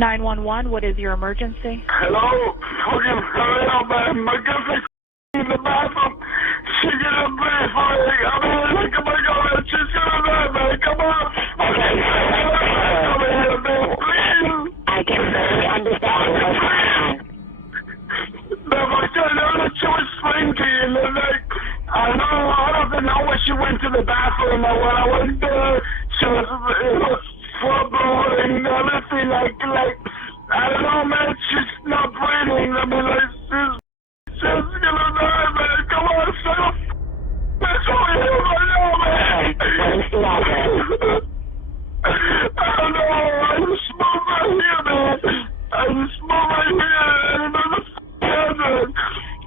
911, what is your emergency? Hello? Fucking hurry up, man. My girlfriend in the bathroom. She gonna pay for it. I mean, like, oh my God, she's gonna die, man. Come on. Okay. Come here, man, please. I can barely understand what's going on. No, my God, she was sprinting, and like, I don't know when she went to the bathroom, and when I went there, it was full of blood and everything, like, I don't know, man, she's not breathing. I mean, like, she's gonna die, man. Come on, son. That's all I know, man. What is the address? I don't know. I just moved right here, man. I just moved right here. I don't know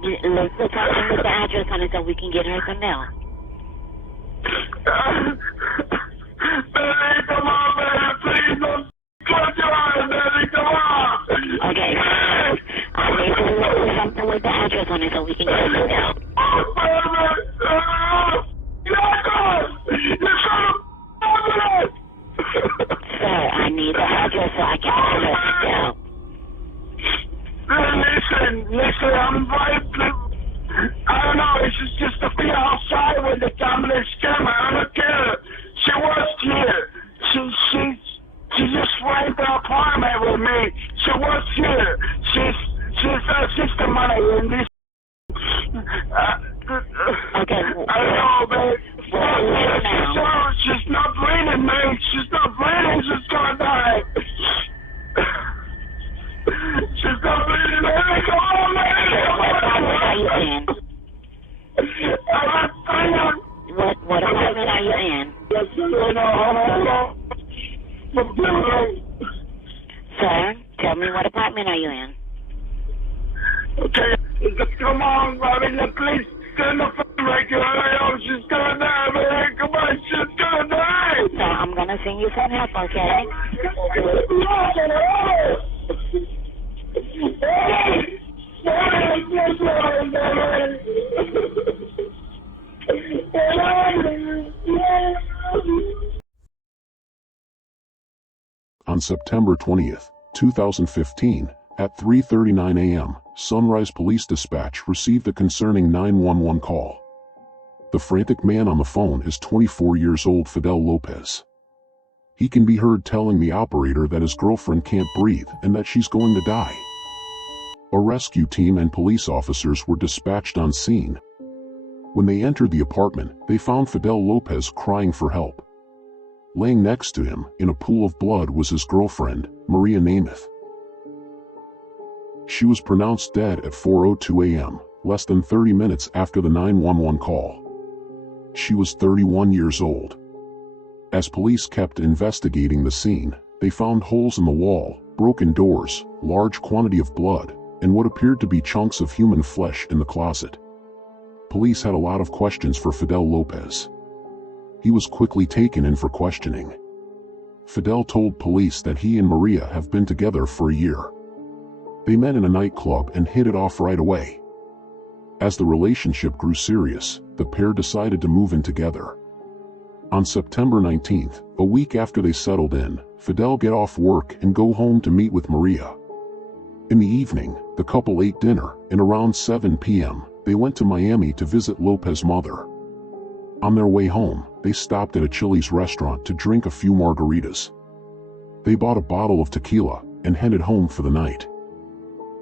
the address. Let's tell him with the address on it so we can get her some mail. Daddy, come on, man. Please don't close your eyes, Daddy. Come on. Okay. I need to look for something with the address on it so we can get her some mail. Oh, man. Sir, I need the address so I can get her some mail. Listen, I'm right. I don't know, it's just to be outside with the dominant scammer. I don't care. She was here. She just rented the apartment with me. She was here. She's the money in this. Okay. I don't know, man. She's not breathing, man. She's not breathing. She's gonna die. She's not breathing, man. Come on, man. What apartment are you in? What apartment are you in? Sir, tell me what apartment are you in? Okay, come on, Robin, please send the phone right here. She's gonna die, man. Come on, she's gonna die. So I'm gonna send you some help, okay? On September 20th, 2015, at 3:39 a.m., Sunrise Police Dispatch received a concerning 911 call. The frantic man on the phone is 24 years old Fidel Lopez. He can be heard telling the operator that his girlfriend can't breathe and that she's going to die. A rescue team and police officers were dispatched on scene. When they entered the apartment, they found Fidel Lopez crying for help. Laying next to him, in a pool of blood, was his girlfriend, Maria Nemeth. She was pronounced dead at 4:02 a.m., less than 30 minutes after the 911 call. She was 31 years old. As police kept investigating the scene, they found holes in the wall, broken doors, large quantity of blood, and what appeared to be chunks of human flesh in the closet. Police had a lot of questions for Fidel Lopez. He was quickly taken in for questioning. Fidel told police that he and Maria have been together for a year. They met in a nightclub and hit it off right away. As the relationship grew serious, the pair decided to move in together. On September 19th, a week after they settled in, Fidel get off work and go home to meet with Maria. In the evening, the couple ate dinner, and around 7 p.m., they went to Miami to visit Lopez's mother. On their way home, they stopped at a Chili's restaurant to drink a few margaritas. They bought a bottle of tequila and headed home for the night.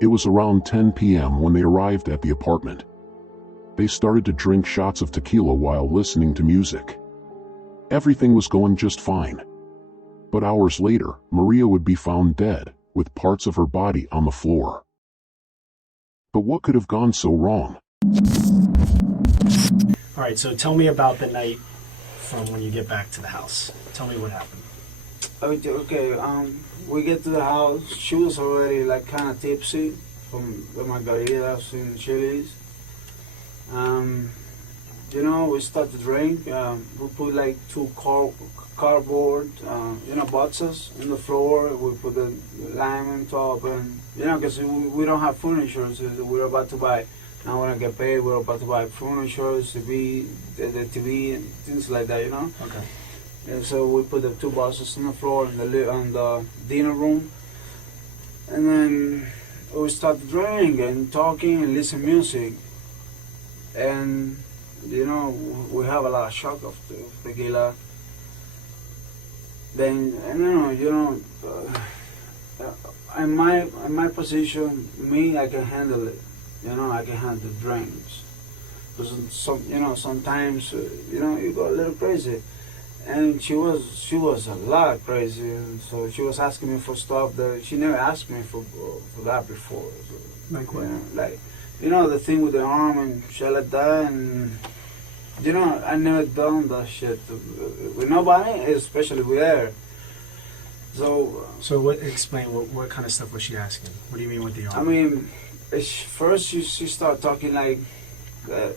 It was around 10 p.m. when they arrived at the apartment. They started to drink shots of tequila while listening to music. Everything was going just fine. But hours later, Maria would be found dead, with parts of her body on the floor. But what could have gone so wrong? All right, so tell me about the night from when you get back to the house. Tell me what happened. Okay, we get to the house. She was already like kind of tipsy from the margaritas in Chili's. We start to drink. We put like two cardboard, boxes on the floor. We put the lime on top, and because we don't have furniture, so we're about to buy. Now when I get paid, we're about to buy furniture, the TV, and things like that, Okay. And so we put the two boxes on the floor in the dinner room. And then we started drinking and talking and listen music. And, you know, we have a lot of shock of tequila. Then, in my position, I can handle it. You know, I can handle drinks. Because sometimes, you go a little crazy. And she was a lot crazy. And so she was asking me for stuff that she never asked me for that before. So, like what? The thing with the arm and shit like that. And, I never done that shit with nobody, especially with her. So explain what kind of stuff was she asking? What do you mean with the arm? I mean, first she started talking like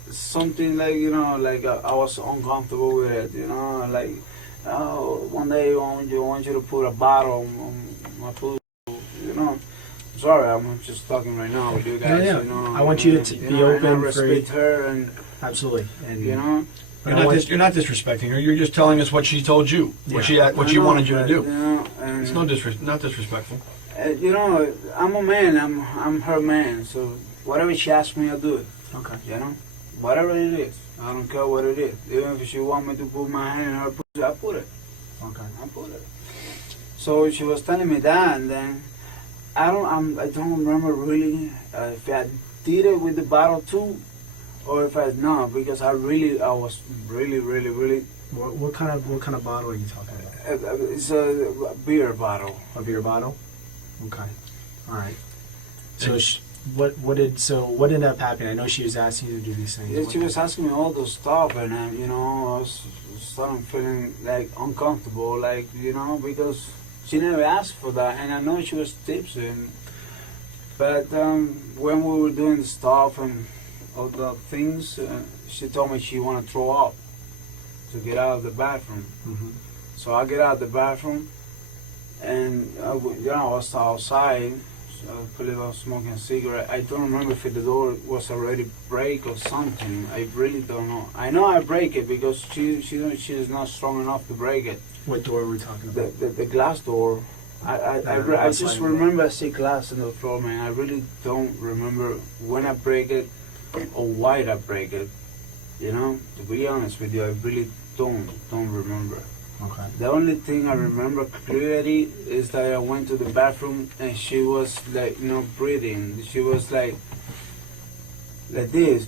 something like I was uncomfortable with it. Like one day I want you to put a bottle on my food. Sorry, I'm just talking right now with you guys. Yeah. I want you to be open, and I respect her, and absolutely, and You're not disrespecting her. You're just telling us what she told you, what she wanted you to do. And it's not disrespectful. I'm a man. I'm her man. So whatever she asks me, I'll do it. Okay. Whatever it is, I don't care what it is. Even if she want me to put my hand in her pussy, I put it. Okay. I put it. So she was telling me that, and then I don't remember really if I did it with the bottle too, or if I not, because I was really. What kind of bottle are you talking about? It's a beer bottle. A beer bottle. Okay. All right. So what ended up happening? I know she was asking you to do these things. Yeah, she was asking me all those stuff, and I was starting feeling like uncomfortable, like because she never asked for that, and I know she was tipsy. But when we were doing the stuff and all the things, she told me she wanted to throw up to get out of the bathroom. Mm-hmm. So I get out of the bathroom, and I was outside. So I believe I was smoking a cigarette. I don't remember if the door was already break or something. I really don't know. I know I break it because she is not strong enough to break it. What door are we talking about? The glass door. I just remember I see glass on the floor, man. I really don't remember when I break it or why I break it. To be honest with you, I really don't remember. Okay. The only thing I remember clearly is that I went to the bathroom and she was like, breathing. She was like this.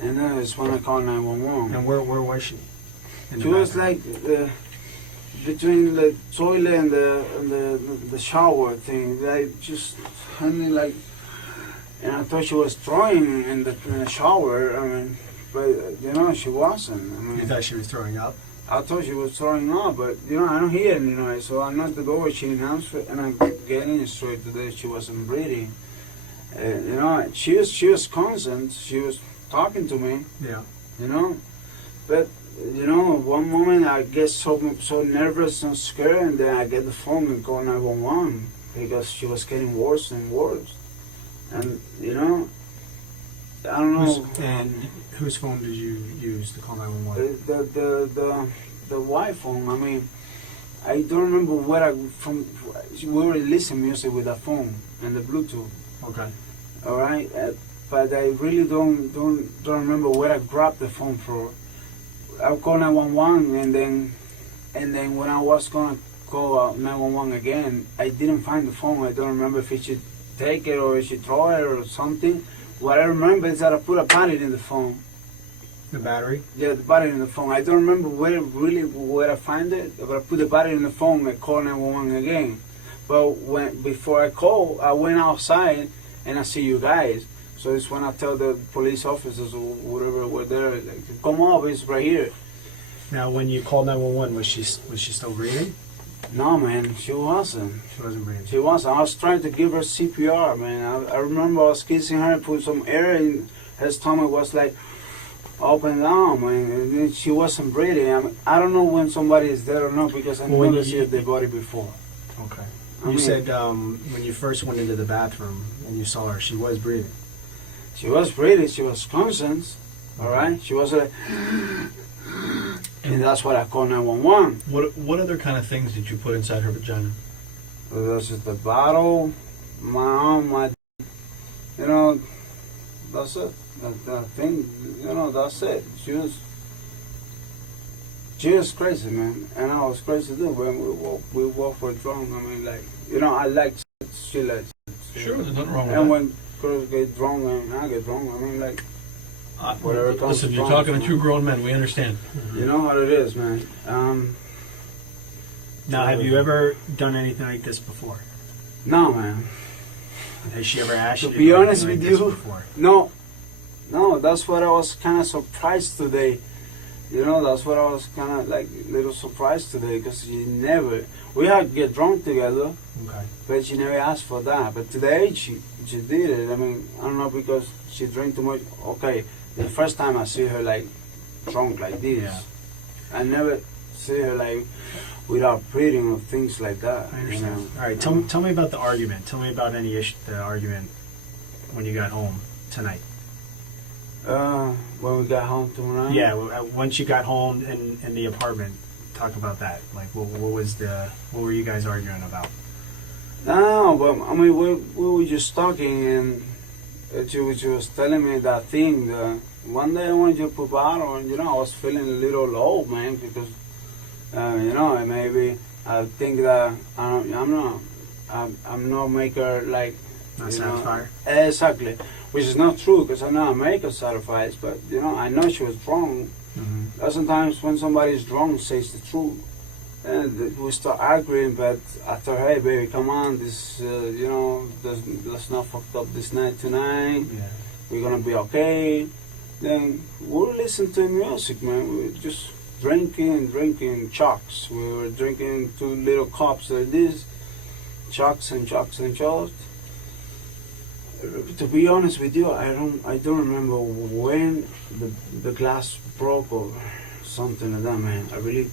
And then it's when I called 911. And where was she? She was like between the toilet and the shower thing. Like just honey, like, and I thought she was throwing in the shower. I mean, but she wasn't. I mean, you thought she was throwing up? I thought she was throwing up, but I don't hear it. So I knocked the door. She announced it, and I get in straight to that she wasn't breathing. She was constant. She was talking to me. Yeah. But one moment I get so nervous and scared, and then I get the phone and call 911 because she was getting worse and worse. And I don't know. And whose phone did you use to call 911? The wife phone. I mean, I don't remember where we were listening music with the phone and the Bluetooth. Okay. All right, but I really don't remember where I grabbed the phone from. I called 911, and then when I was gonna call 911 again, I didn't find the phone. I don't remember if it should take it or if she throw it or something. What I remember is that I put a battery in the phone. The battery? Yeah, the battery in the phone. I don't remember where I find it, but I put the battery in the phone and called 911 again. But before I called, I went outside and I see you guys. So it's when I tell the police officers or whatever were there, like, come up, it's right here. Now, when you called 911, was she still breathing? No, man, she wasn't. She wasn't breathing. She wasn't. I was trying to give her CPR, man. I remember I was kissing her and put some air in her stomach. Was like up and down, man. And she wasn't breathing. I don't know when somebody is dead or not because I never seen the body before. Okay. You said when you first went into the bathroom and you saw her, she was breathing. She was breathing. She was conscious. All right. She was like. And that's what I call 911. What other kind of things did you put inside her vagina? That's just the bottle, my arm, my, you know, that's it. That thing, you know, that's it. She was crazy, man, and I was crazy too. When we both were drunk. I mean, like, you know, I like she likes it. Sure, there's nothing wrong with and that. when girls get drunk and I get drunk, I mean, like, whatever comes. Listen, you're talking to two grown men. We understand. You know how it is, man. Now, have you ever done anything like this before? No, man. Has she ever asked you To to be do honest anything with like you, this before? No, that's what I was kind of surprised today. You know, that's what I was kind of like a little surprised today, because we had to get drunk together, Okay. but she never asked for that. But today she did it. I mean, I don't know, because she drank too much. Okay, the first time I see her like drunk like this, Yeah. I never see her like without breathing or things like that. I understand. You know? All right, tell me about the argument. Tell me about any issue, the argument when you got home tonight. When we got home tonight. Yeah, once you got home in the apartment, talk about that. Like, what were you guys arguing about? No, but I mean, we were just talking, and she was telling me that thing. One day I wanted to put bottle, and you know, I was feeling a little low, man, because you know, maybe I think that I'm not maker like. Not you know, satisfied? Exactly, which is not true, because I know I make her satisfied, but you know, I know she was wrong. Mm-hmm. Sometimes when somebody is drunk, says the truth, and we start arguing. But after, hey baby, come on, this you know, let's not fuck up this night tonight. Yeah. We're gonna be okay. Then we'll listen to music, man. We were just drinking chucks. We were drinking 2 little cups like this, chucks and chucks and chucks. To be honest with you, I don't remember when the glass broke or something like that, man. I really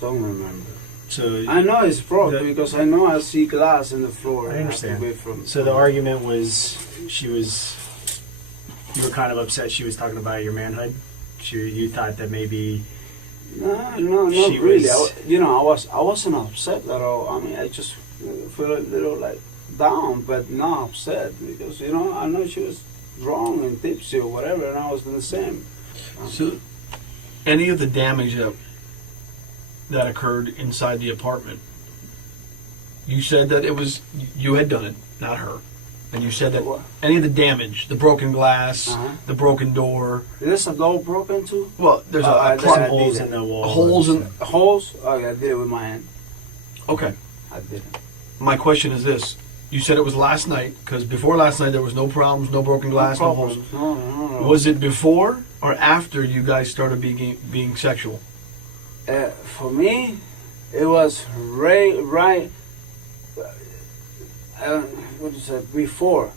don't remember. So I know it's broke because I know I see glass in the floor. I understand. From So the argument was, you were kind of upset she was talking about your manhood. You thought that maybe. No, not she really. was- I wasn't upset at all. I mean, I just feel a little like down, but not upset, because you know, I know she was drunk and tipsy or whatever, and I was the same. So, any of the damage that occurred inside the apartment, you said that it was you had done it, not her, and you said that What? any of the damage, the broken glass, Uh-huh. the broken door. Is this a door broken too? Well, there's I a did- Some I holes did in it. the wall. holes in. Holes? Oh, yeah, I did it with my hand. Okay, I did it. my question is this: you said it was last night, because before last night there was no problems, no broken glass, no holes. No. Was it before or after you guys started being sexual? For me, it was right. What is it? Before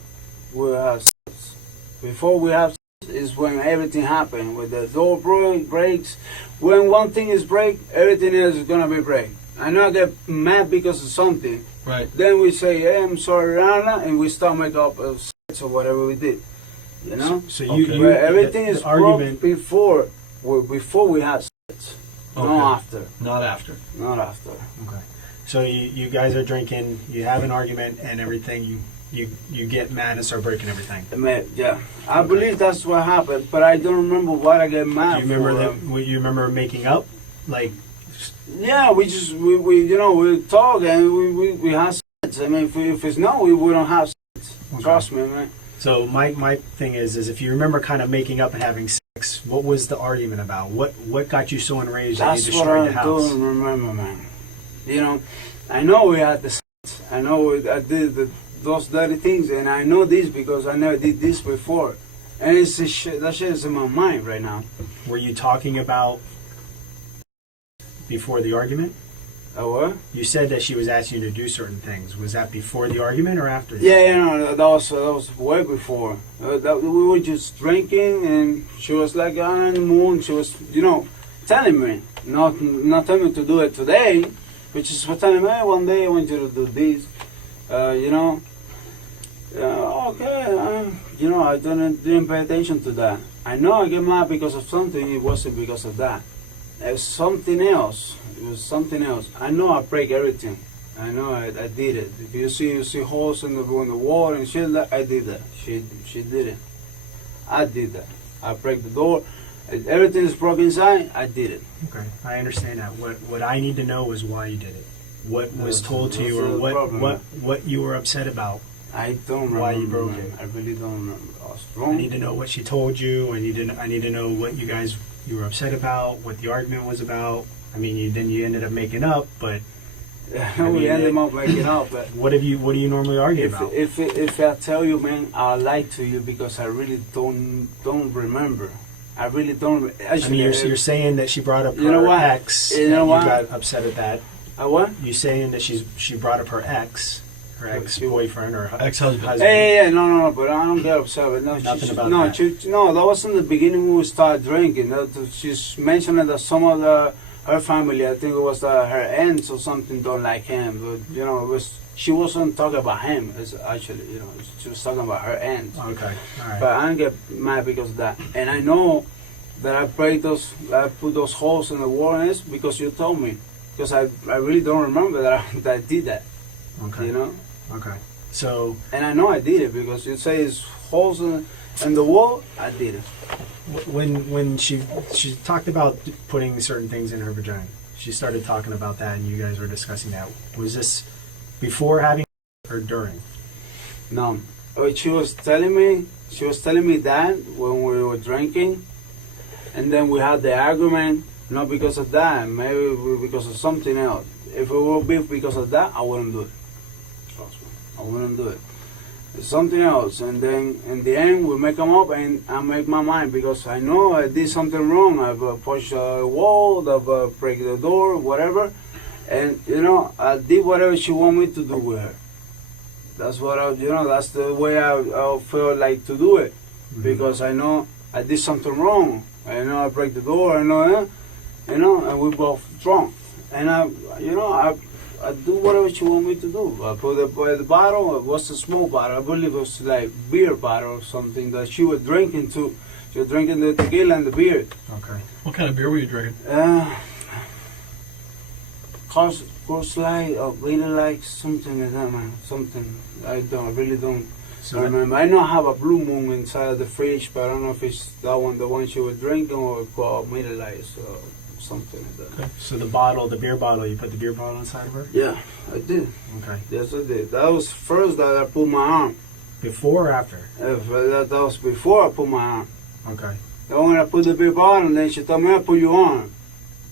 we have sex. Before we have sex is when everything happened. When the door breaks, when one thing is break, everything else is gonna be break. I know I get mad because of something. Right. Then we say, "Hey, I'm sorry, Rana," and we start make up sex or whatever we did. You know. So Okay. Where everything is the argument. broke before we have sex, Okay. not after. Not after. Not after. Okay. So you guys are drinking. You have an argument and everything. You get mad and start breaking everything. Yeah, I believe that's what happened, but I don't remember what I get mad Do you remember for. you remember making up? Like, Yeah, we you know, we talk and we have sex. I mean, if it's no, we don't have sex. Okay. Trust me, man. so my thing is if you remember kind of making up and having sex, what was the argument about? What got you so enraged that you That's what destroyed the I house? don't remember, man. You know, I know we had the sex. I know I did those dirty things, and I know this because I never did this before. And it's that shit is in my mind right now. Were you talking about before the argument? What? You said that she was asking you to do certain things. Was that before the argument or after? Yeah, you know, that was way before. We were just drinking, and she was like on the moon. She was, you know, telling me, not telling me to do it today, which is what telling me, hey, one day I want you to do this. You know, okay, you know, I didn't pay attention to that. I know I get mad because of something. It wasn't because of that. It was something else. It was something else. I know I break everything. I know I did it. If you see holes in the wall and shit, I did that. She did it. I did that. I break the door. Everything is broken inside. I did it. Okay, I understand that. What I need to know is why you did it. What was told to you, or what you were upset about. I don't remember why you broke it. I really don't remember. I was I drunk. need to know what she told you. I need to know what you were upset about, what the argument was about. I mean, you ended up making up, but we ended up making up. But what do you normally argue about? If I tell you, man, I'll lie to you because I really don't remember. I really don't. Actually, I mean, you're saying that she brought up you know her what? ex. You know what? You got upset at that. What? You saying that she brought up her ex-boyfriend or ex-husband. Hey, no, but I don't get upset. But no, Nothing about no, that. No, that was in the beginning when we started drinking. She's mentioning that some of her family, I think it was her aunts or something, don't like him. But you know, she wasn't talking about him. It's actually, you know, she was talking about her aunts. Okay, all right. But I don't get mad because of that. And I know that I put those holes in the wall, and it's because you told me. Because I really don't remember that I did that. Okay. You know? Okay. So. And I know I did it because you say it's holes in the wall, I did it. When she talked about putting certain things in her vagina, she started talking about that, and you guys were discussing that. Was this before having or during? No. She was telling me that when we were drinking, and then we had the argument. Not because of that, maybe because of something else. If it would be because of that, I wouldn't do it. Trust me, I wouldn't do it. It's something else, and then in the end, we make them up, and I make my mind because I know I did something wrong. I've pushed a wall, I've break the door, whatever, and you know, I did whatever she wanted me to do with her. That's what that's the way I feel like to do it, because I know I did something wrong. I know I break the door. I know. You know, and we both drunk. And I do whatever she want me to do. I put the bottle, it was a small bottle. I believe it was like beer bottle or something that she was drinking too. She was drinking the tequila and the beer. Okay. What kind of beer were you drinking? Course Light, really like something like that, man. Something. I really don't remember. I know I have a Blue Moon inside of the fridge, but I don't know if it's that one, the one she was drinking, or Miller Lite. So something like that. Okay. So the beer bottle, you put the beer bottle inside of her? Yeah, I did. Okay. Yes, I did. That was first that I put my arm. Before or after? That was before I put my arm. Okay. Then when I put the beer bottle, then she told me, I put your arm.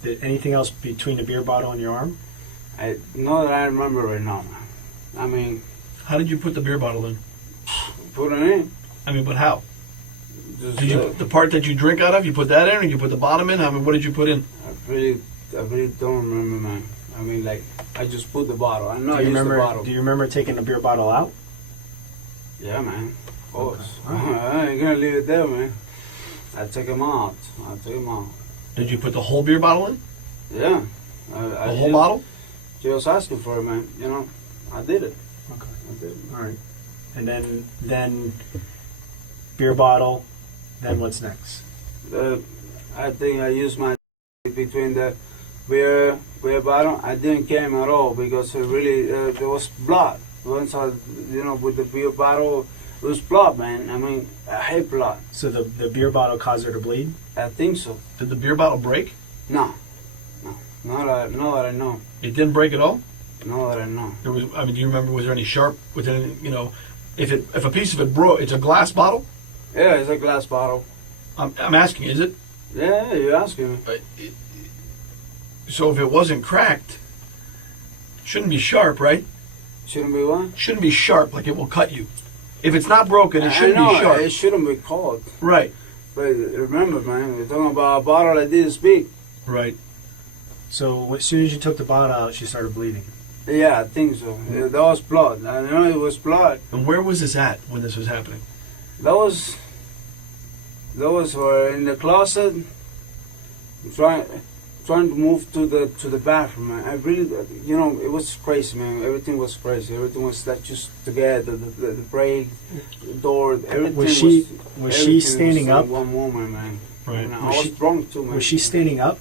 Did anything else between the beer bottle and your arm? Not that I remember right now, man. I mean... How did you put the beer bottle in? Put it in. I mean, but how? Just, did you the part that you drink out of? You put that in, or you put the bottom in? I mean, what did you put in? I really don't remember, man. I mean, like, I just put the bottle. I know I used the bottle. Do you remember taking the beer bottle out? Yeah, man. Of course. Okay. Right. I ain't gonna leave it there, man. I take them out. Did you put the whole beer bottle in? Yeah. The whole bottle? She was asking for it, man. You know, I did it. Okay. I did it. All right. And then beer bottle. Then what's next? I think I used my between the beer bottle. I didn't came at all because it really there was blood. Once I, with the beer bottle, it was blood, man. I mean, I hate blood. So the beer bottle caused her to bleed? I think so. Did the beer bottle break? No. Not that I know. It didn't break at all? Not that I know. There was. I mean, do you remember? Was there any sharp? Was there any, if a piece of it broke? It's a glass bottle. Yeah, it's a glass bottle. I'm asking, is it? Yeah, you're asking me. So if it wasn't cracked, it shouldn't be sharp, right? Shouldn't be what? Shouldn't be sharp, like it will cut you. If it's not broken, it shouldn't be sharp. It shouldn't be cold. Right. But remember, man, we're talking about a bottle that didn't speak. Right. So as soon as you took the bottle out, she started bleeding. Yeah, I think so. Yeah, that was blood. I know it was blood. And where was this at when this was happening? That was in the closet, trying to move to the bathroom, man. I really, it was crazy, man. Everything was crazy. Everything was like just together. The brake, the door, everything was she standing up? One moment, man. Right. I was drunk too, man. Was she standing up?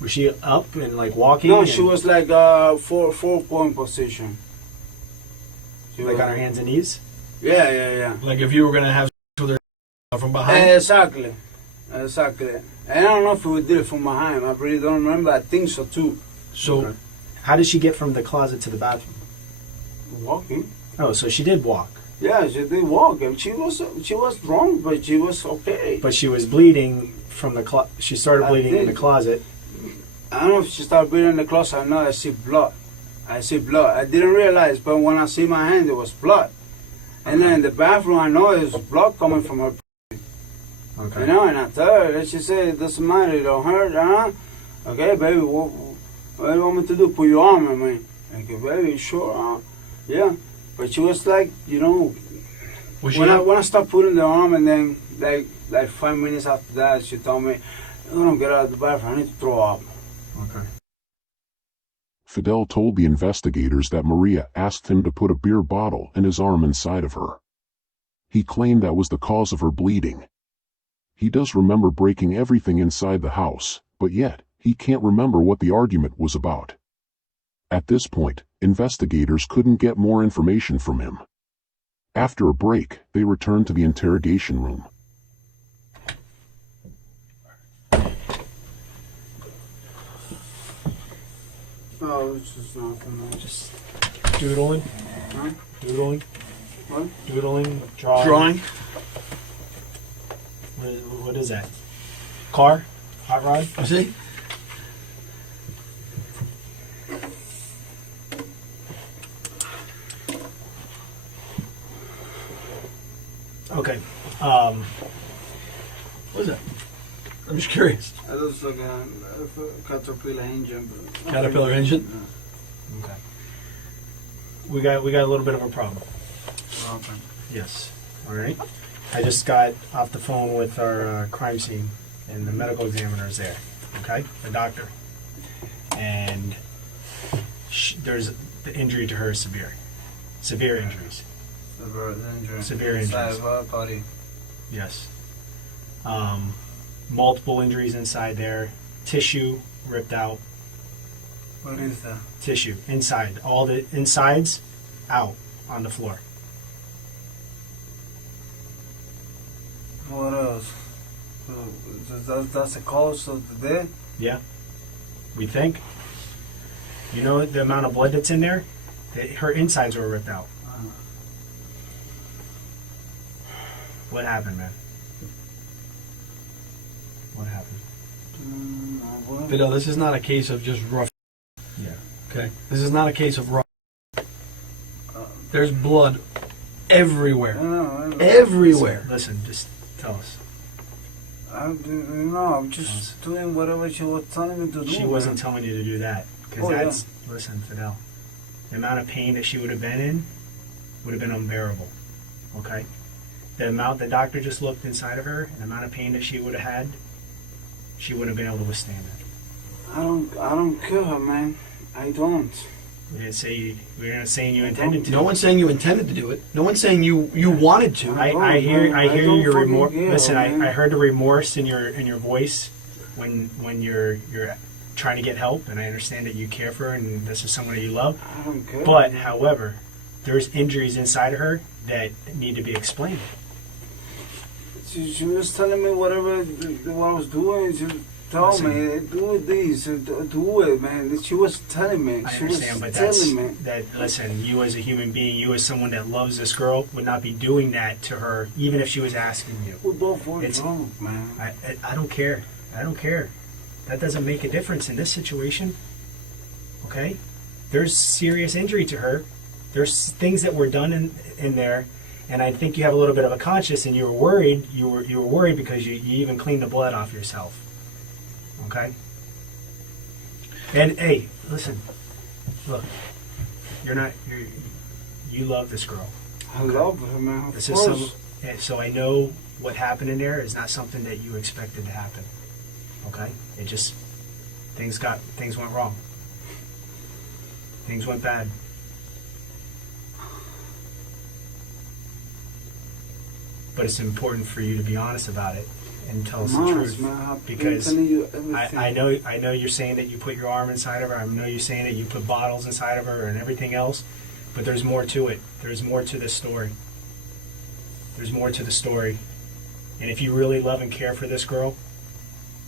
Was she up and like walking? No, and, she was like four-point position. She like was, on her hands and knees. Yeah. Like if you were gonna have sex with her from behind. Exactly. And I don't know if we did it from behind. I really don't remember. I think so too. So, Okay. How did she get from the closet to the bathroom? Walking. Oh, so she did walk. Yeah, she did walk. And she was drunk, but she was okay. But she was bleeding from the she started bleeding in the closet. I don't know if she started bleeding in the closet or not. I see blood. I didn't realize, but when I see my hand, it was blood. And then in the bathroom, I know it was blood coming from her. Okay. You know, and I tell her, and she said, it doesn't matter, it don't hurt, huh? Okay, baby, what do you want me to do? Put your arm in me. Okay, baby, sure, yeah. But she was like, you know, when I stopped putting the arm, and then like 5 minutes after that, she told me, I don't get out of the bathroom, I need to throw up. Okay. Fidel told the investigators that Maria asked him to put a beer bottle and his arm inside of her. He claimed that was the cause of her bleeding. He does remember breaking everything inside the house, but yet, he can't remember what the argument was about. At this point, investigators couldn't get more information from him. After a break, they returned to the interrogation room. Oh, it's just nothing. Just doodling. Huh? Doodling. What? Doodling. Drawing. drawing. What is that? Car? Hot rod? You see? Okay. What is that? I'm just curious. That looks like a caterpillar engine. Caterpillar engine? Okay. We got a little bit of a problem. Okay. Yes. All right. I just got off the phone with our crime scene, and the medical examiner is there. Okay, the doctor, and there's the injury to her is severe injuries. Severe injuries. Body. Yes. Multiple injuries inside there. Tissue ripped out. What is that? Tissue inside. All the insides out on the floor. What else? That's the cause of the death? Yeah. We think. You know the amount of blood that's in there? Her insides were ripped out. What happened, man? What happened? Fidel, this is not a case of just rough. Yeah. Okay? This is not a case of rough. There's blood everywhere. Everywhere. Listen, just tell us. I'm just doing whatever she was telling me to do. She wasn't telling you to do that. Because listen, Fidel, the amount of pain that she would have been in would have been unbearable. Okay? The amount the doctor just looked inside of her, and the amount of pain that she would have had, she wouldn't have been able to withstand it. I don't kill her, man. I don't. We're not saying you intended to. No one's saying you intended to do it. No one's saying you wanted to. I hear your remorse. Yeah, listen, I heard the remorse in your voice when you're trying to get help, and I understand that you care for her and this is someone that you love. I don't care. But however, there's injuries inside of her that need to be explained. She was telling me what I was doing. She told me, do this, do it, man. She was telling me. I understand, but listen, you as a human being, you as someone that loves this girl, would not be doing that to her, even if she was asking you. We both were wrong, man. I don't care. I don't care. That doesn't make a difference in this situation. Okay? There's serious injury to her. There's things that were done in there. And I think you have a little bit of a conscience, and you were worried. You were worried because you even cleaned the blood off yourself. Okay. And hey, listen. Look, you love this girl. I love her, man. This is so I know what happened in there is not something that you expected to happen. Okay. It just things went wrong. Things went bad. But it's important for you to be honest about it and tell us I'm the honest, truth. man. I've been Because telling you everything. I know you're saying that you put your arm inside of her. I know you're saying that you put bottles inside of her and everything else. But there's more to it. There's more to this story. There's more to the story. And if you really love and care for this girl,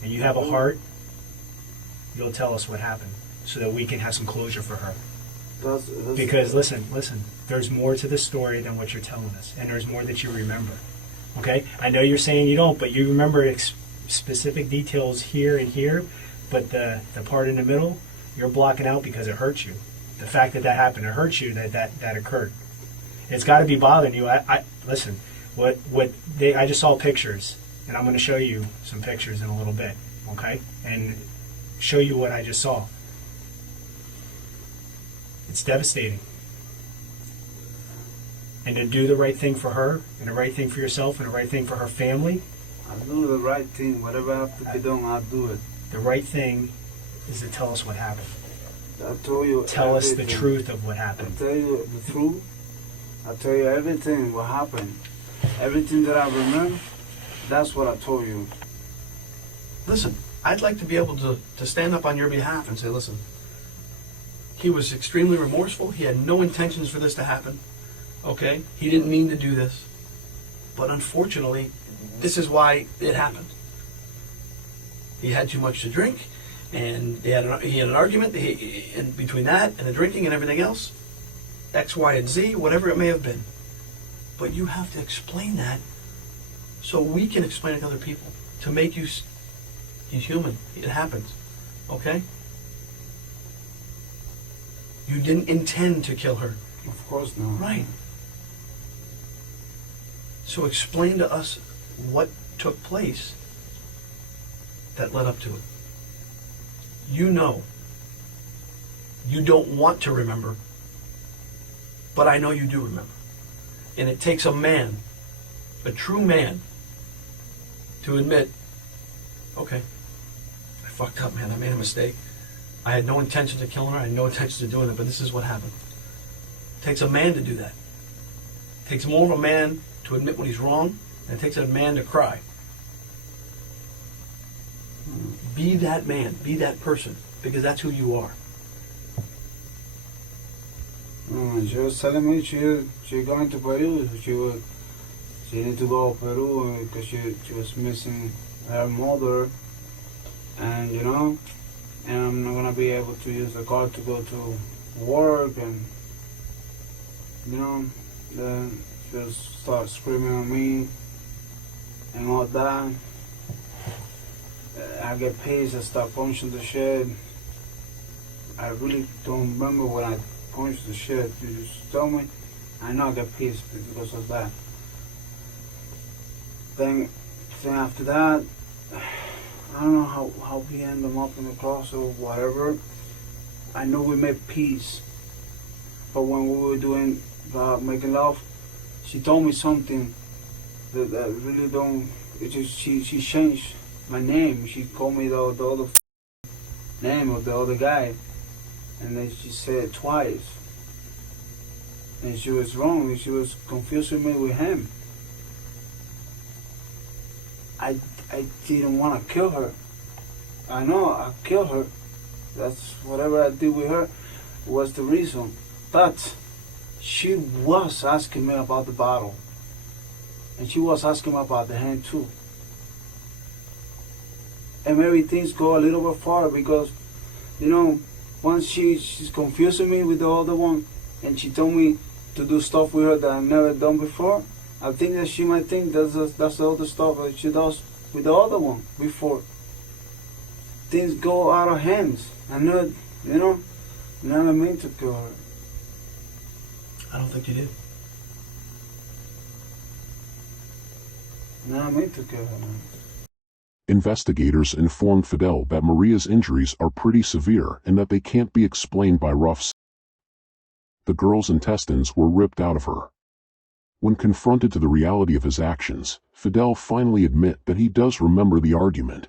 and you have a heart, you'll tell us what happened so that we can have some closure for her. That's Because listen, there's more to the story than what you're telling us, and there's more that you remember. Okay? I know you're saying you don't, but you remember specific details here and here, but the part in the middle, you're blocking out because it hurts you. The fact that happened, it hurts you that occurred. It's got to be bothering you. Listen, I just saw pictures, and I'm going to show you some pictures in a little bit, okay? And show you what I just saw. It's devastating. And to do the right thing for her, and the right thing for yourself, and the right thing for her family. I'll do the right thing. Whatever I have to be done, I'll do it. The right thing is to tell us what happened. I told you. Tell us everything. the truth of what I happened. tell you the truth. I tell you everything what happened. Everything that I remember, that's what I told you. Listen, I'd like to be able to stand up on your behalf and say, listen, he was extremely remorseful. He had no intentions for this to happen. Okay? He didn't mean to do this. But unfortunately, this is why it happened. He had too much to drink, and he had an argument and between that and the drinking and everything else, X, Y, and Z, whatever it may have been. But you have to explain that so we can explain it to other people to make you. He's human. It happens. Okay? You didn't intend to kill her. Of course not. Right. So explain to us what took place that led up to it. You know. You don't want to remember. But I know you do remember. And it takes a man, a true man, to admit, okay, I fucked up, man. I made a mistake. I had no intention to killing her. I had no intention of doing it, but this is what happened. It takes a man to do that. It takes more of a man to admit when he's wrong, and it takes a man to cry. Be that man. Be that person, because that's who you are. She was telling me she going to Peru. She needed to go to Peru because she was missing her mother, and and I'm not gonna be able to use the car to go to work, and then she just start screaming at me and all that. I get pissed. I start punching the shit. I really don't remember when I punched the shit. You just told me. I know I get pissed because of that. Then after that, I don't know how we ended up in the cross or whatever. I know we made peace. But when we were doing making love, she told me something that really don't. It just she changed my name. She called me the other name of the other guy, and then she said it twice. And she was wrong. She was confusing me with him. I didn't want to kill her. I know I killed her. That's whatever I did with her was the reason. But she was asking me about the bottle. And she was asking me about the hand too. And maybe things go a little bit far because, once she's confusing me with the other one, and she told me to do stuff with her that I've never done before, I think that she might think that's the other stuff that she does with the other one before. Things go out of hands. I know, never meant to kill her. I don't think you did. Never meant to kill her, man. Investigators informed Fidel that Maria's injuries are pretty severe and that they can't be explained by rough. The girl's intestines were ripped out of her. When confronted to the reality of his actions, Fidel finally admit that he does remember the argument.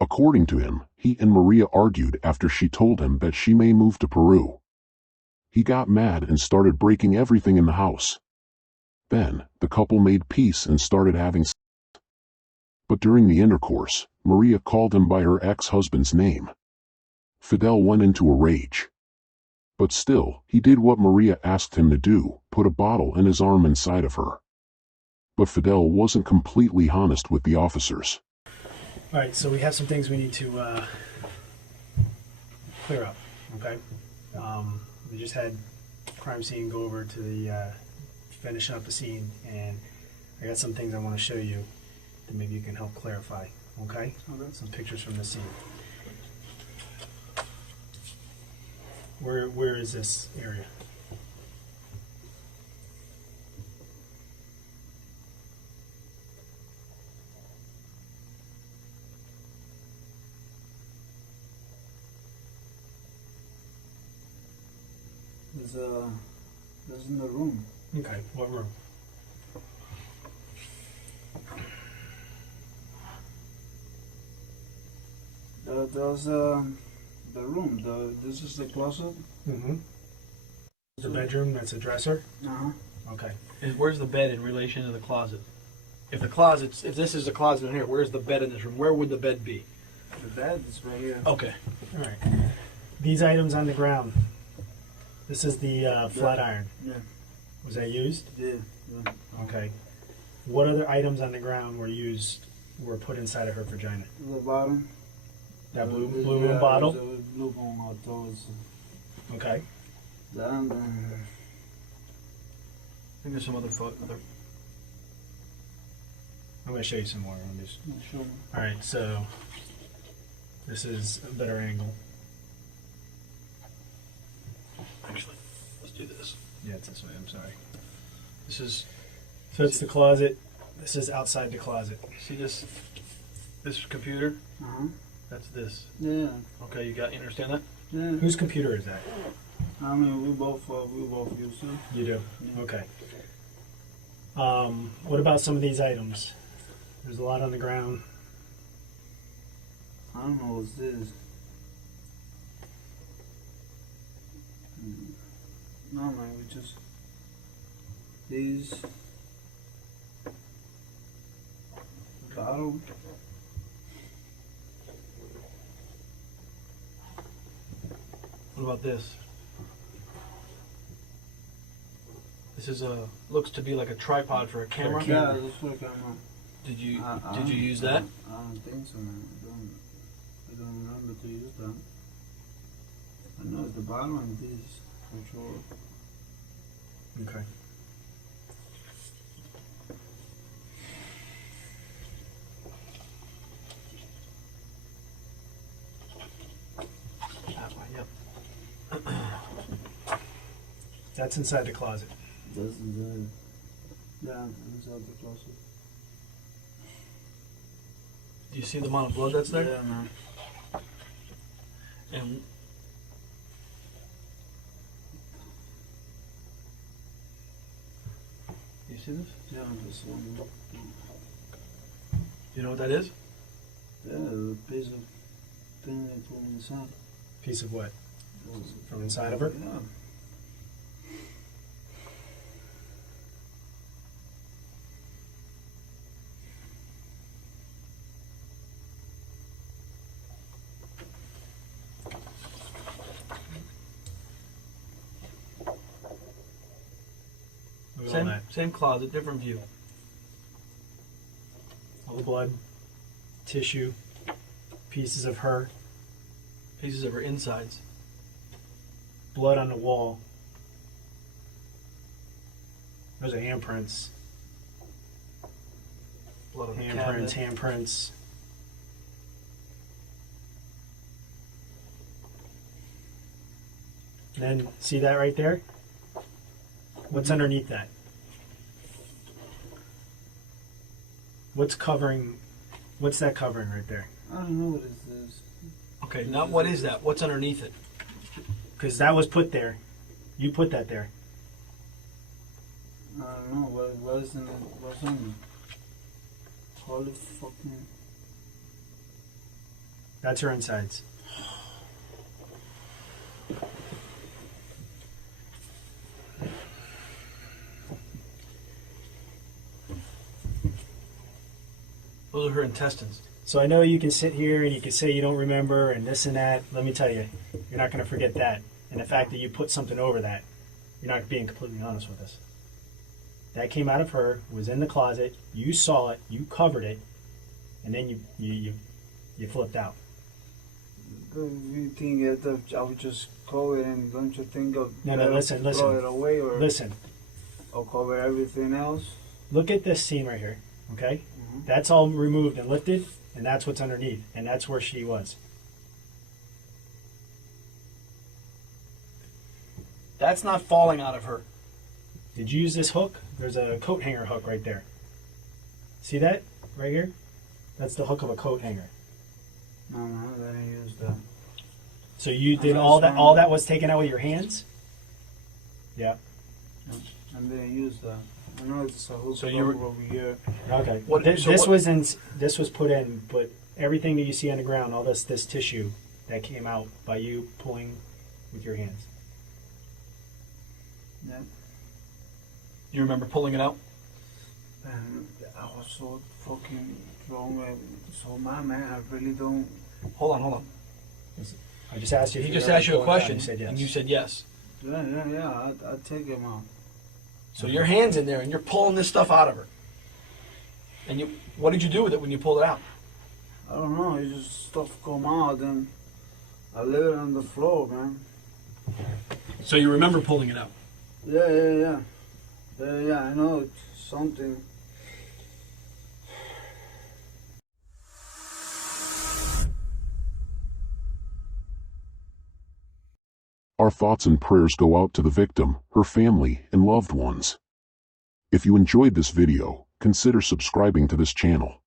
According to him, he and Maria argued after she told him that she may move to Peru. He got mad and started breaking everything in the house. Then, the couple made peace and started having sex. But during the intercourse, Maria called him by her ex-husband's name. Fidel went into a rage. But still, he did what Maria asked him to do, put a bottle in his arm inside of her. But Fidel wasn't completely honest with the officers. All right, so we have some things we need to clear up, okay? We just had crime scene go over to the finishing up the scene, and I got some things I want to show you that maybe you can help clarify, okay? Some pictures from the scene. Where is this area? There's in the room. Okay, what room? There's the room. This is the closet. Mm-hmm. The bedroom, that's a dresser? Uh-huh. Okay. Where's the bed in relation to the closet? If this is a closet in here, where's the bed in this room? Where would the bed be? The bed is right here. Okay. All right. These items on the ground. This is the flat iron. Yeah. Was that used? Yeah. Okay. What other items on the ground were put inside of her vagina? The bottom. That blue room bottle? The blue room bottle. Okay. Then, I think there's some other photo. I'm going to show you some more on these. sure. All right, so this is a better angle. Actually, let's do this. Yeah, it's this way. I'm sorry. This is. So it's the closet. This is outside the closet. See this computer? Uh-huh. That's this. Yeah. Okay, you understand that? Yeah. Whose computer is that? I mean, we both use it. You do? Yeah. Okay. What about some of these items? There's a lot on the ground. I don't know what's this. No, man, we just these bottle. What about this? This is looks to be like a tripod for a camera. Yeah, this for a camera. Did you use that? I don't think so, man. I don't remember to use that. I know it's the bottom and this control. Okay. That one, yep. That's inside the closet. That's inside. Yeah, inside the closet. Do you see the amount of blood that's there? Yeah, man. And you see this? Yeah, this one. You know what that is? Yeah, the piece of thing they put inside. Piece of what? From inside of her? Yeah. Look at all that. Same closet, different view. All the blood, tissue, pieces of her, Pieces of her insides. blood on the wall. Those are handprints. Blood on the Handprints, cabinet. handprints. Then, see that right there? What's underneath that? What's that covering right there? I don't know what it is. Okay, now what is that? What's underneath it? Because that was put there. You put that there. I don't know what is in it. What's in it? Holy fucking. That's her insides. Those are her intestines. So I know you can sit here and you can say you don't remember and this and that. Let me tell you, you're not going to forget that. And the fact that you put something over that, you're not being completely honest with us. That came out of her, was in the closet, you saw it, you covered it, and then you flipped out. You think that I would just cover it, and don't you think of listen. throw it away or Listen. Or cover everything else? Look at this scene right here, okay? Mm-hmm. That's all removed and lifted, and that's what's underneath, and that's where she was. That's not falling out of her. Did you use this hook? There's a coat hanger hook right there. See that right here? That's the hook of a coat hanger. No, I didn't use that. So you did all that? All that was taken out with your hands? Yeah. I didn't use that. I know it's a hook So you were over here. Okay. What- This so what- was in. This was put in, but everything that you see on the ground, all this tissue, that came out by you pulling with your hands. Yeah. You remember pulling it out? And I was so fucking wrong and so mad, man. I really don't. Hold on. I just asked you. If He you just remember asked you a pulling it out, question, and you said yes. and you said yes. Yeah. I take him out. So your hand's in there, and you're pulling this stuff out of her. And what did you do with it when you pulled it out? I don't know. It just stuff come out, and I leave it on the floor, man. So you remember pulling it out? Yeah. I know it's something. Our thoughts and prayers go out to the victim, her family, and loved ones. If you enjoyed this video, consider subscribing to this channel.